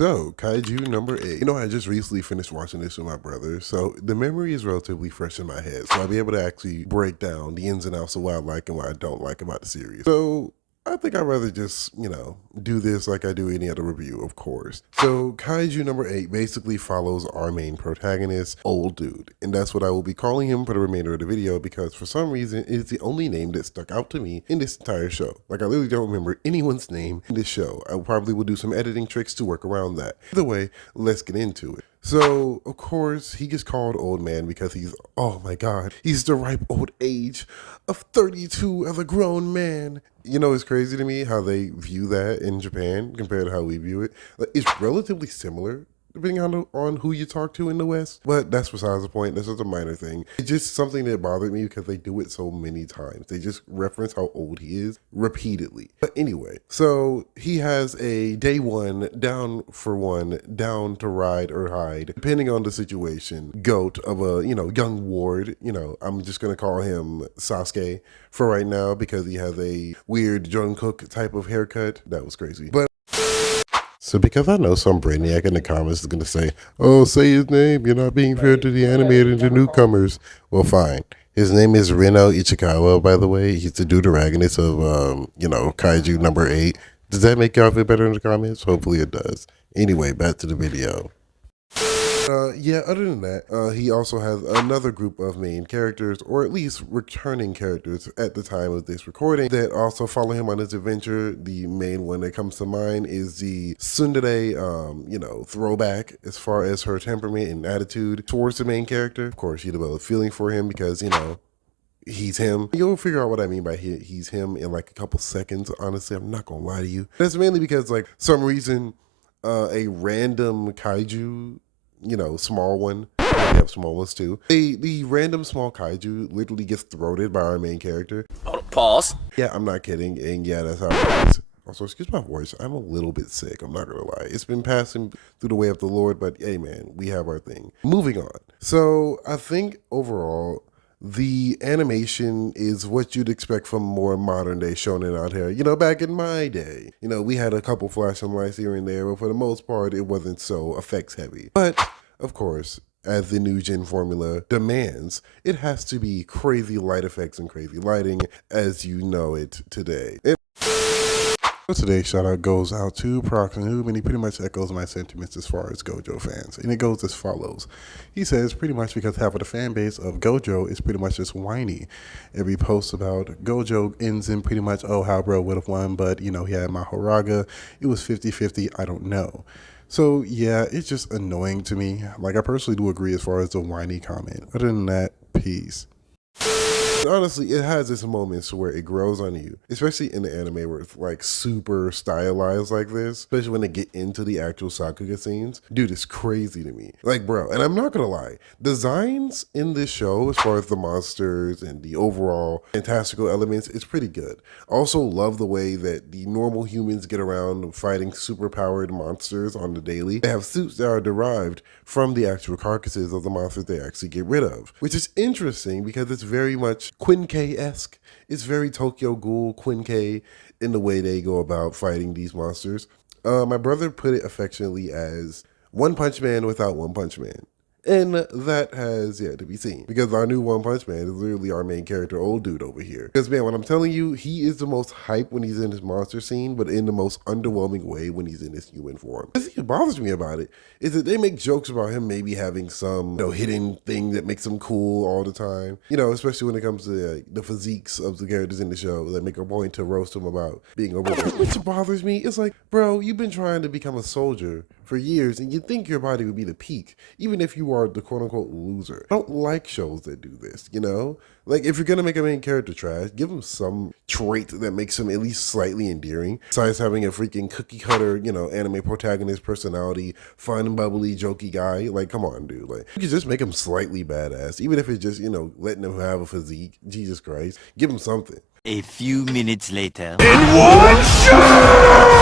So, Kaiju number 8. You know, I just recently finished watching this with my brother, so the memory is relatively fresh in my head. So I'll be able to actually break down the ins and outs of what I like and what I don't like about the series. So I think I'd rather just, do this like I do any other review, of course. So Kaiju number 8 basically follows our main protagonist, Old Dude. And that's what I will be calling him for the remainder of the video because for some reason, it is the only name that stuck out to me in this entire show. Like I literally don't remember anyone's name in this show. I probably will do some editing tricks to work around that. Either way, let's get into it. So, of course, he gets called old man because he's, oh my God, he's the ripe old age of 32 as a grown man. You know, it's crazy to me how they view that in Japan compared to how we view it. Like, it's relatively similar depending on who you talk to in the West. But that's besides the point. That's just a minor thing. It's just something that bothered me because they do it so many times. They just reference how old he is repeatedly. But anyway, so he has a day one, down for one, down to ride or hide, depending on the situation, goat of a, young ward. I'm just going to call him Sasuke for right now because he has a weird Jungkook type of haircut. That was crazy. But so because I know some brainiac in the comments is going to say, oh, say his name, you're not being fair to the animated and the newcomers. Well, fine. His name is Reno Ichikawa, by the way. He's the deuteragonist of, Kaiju number 8. Does that make y'all feel better in the comments? Hopefully it does. Anyway, back to the video. Other than that, he also has another group of main characters, or at least returning characters at the time of this recording, that also follow him on his adventure. The main one that comes to mind is the tsundere, throwback as far as her temperament and attitude towards the main character. Of course, you develop a feeling for him because, he's him. You'll figure out what I mean by he's him in like a couple seconds. Honestly, I'm not gonna lie to you. That's mainly because, like, some reason, a random kaiju, small one. We have small ones too. The random small kaiju literally gets throated by our main character. Pause. Yeah, I'm not kidding. And yeah, that's how it is. Also, excuse my voice. I'm a little bit sick. I'm not gonna lie. It's been passing through the way of the Lord, but hey, man, we have our thing. Moving on. So I think overall, the animation is what you'd expect from more modern day shonen out here. Back in my day, we had a couple flash and lights here and there, but for the most part, it wasn't so effects heavy. But of course, as the new gen formula demands, it has to be crazy light effects and crazy lighting as you know it today. So today's shout out goes out to Prox and Noob, and he pretty much echoes my sentiments as far as Gojo fans. And it goes as follows. He says pretty much because half of the fan base of Gojo is pretty much just whiny. Every post about Gojo ends in pretty much, oh, how bro would have won, but he had my Horaga. It was 50-50, I don't know. So yeah, it's just annoying to me. Like, I personally do agree as far as the whiny comment. Other than that, peace. Honestly, it has its moments where it grows on you, especially in the anime where it's like super stylized like this, especially when they get into the actual Sakuga scenes. Dude, it's crazy to me. Like, bro, and I'm not gonna lie, designs in this show, as far as the monsters and the overall fantastical elements, is pretty good. Also love the way that the normal humans get around fighting super powered monsters on the daily. They have suits that are derived from the actual carcasses of the monsters they actually get rid of, which is interesting because it's very much Quinke-esque. It's very Tokyo Ghoul Quinke in the way they go about fighting these monsters. My brother put it affectionately as One Punch Man without One Punch Man. And that has yet to be seen. Because our new One Punch Man is literally our main character, Old Dude over here. Because, man, when I'm telling you, he is the most hype when he's in his monster scene, but in the most underwhelming way when he's in his human form. The thing that bothers me about it is that they make jokes about him maybe having some, hidden thing that makes him cool all the time. Especially when it comes to the physiques of the characters in the show that make a point to roast him about being a robot. Which bothers me. It's like, bro, you've been trying to become a soldier for years and you think your body would be the peak, even if you are the quote-unquote loser. I don't like shows that do this, Like, if you're gonna make a main character trash, give him some trait that makes him at least slightly endearing, besides having a freaking cookie-cutter, anime protagonist personality, fun, bubbly, jokey guy. Like, come on, dude. Like, you could just make him slightly badass, even if it's just, letting him have a physique. Jesus Christ. Give him something. A few minutes later. In one shot!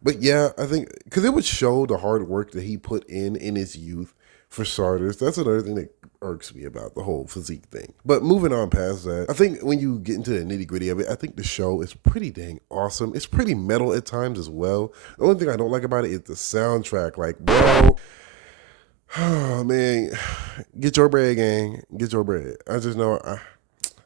But yeah, I think, because it would show the hard work that he put in his youth, for starters. That's another thing that irks me about the whole physique thing. But moving on past that, I think when you get into the nitty gritty of it, I think the show is pretty dang awesome. It's pretty metal at times as well. The only thing I don't like about it is the soundtrack. Like, bro, oh man, get your bread, gang. Get your bread. I just know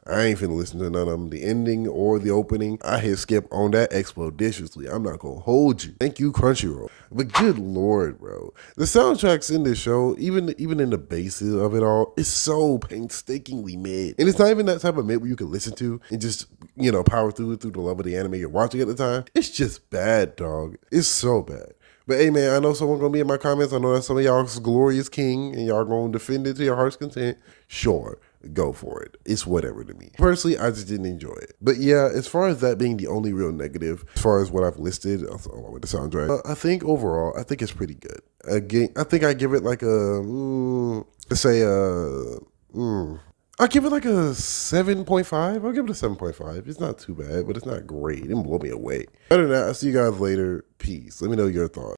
I ain't finna listen to none of them. The ending or the opening, I hit skip on that expeditiously. I'm not gonna hold you. Thank you, Crunchyroll. But good lord, bro. The soundtracks in this show, even in the basis of it all, is so painstakingly mid. And it's not even that type of mid where you can listen to and just, power through it through the love of the anime you're watching at the time. It's just bad, dog. It's so bad. But hey, man, I know someone gonna be in my comments. I know that some of y'all's glorious king and y'all gonna defend it to your heart's content. Sure, go for it. It's whatever to me. Personally, I just didn't enjoy it. But yeah, as far as that being the only real negative, as far as what I've listed, along with the soundtrack, I think overall, I think it's pretty good. Again, I think I give it like I'll give it like a 7.5. I'll give it a 7.5. It's not too bad, but it's not great. It didn't blow me away. Other than that, I'll see you guys later. Peace. Let me know your thoughts.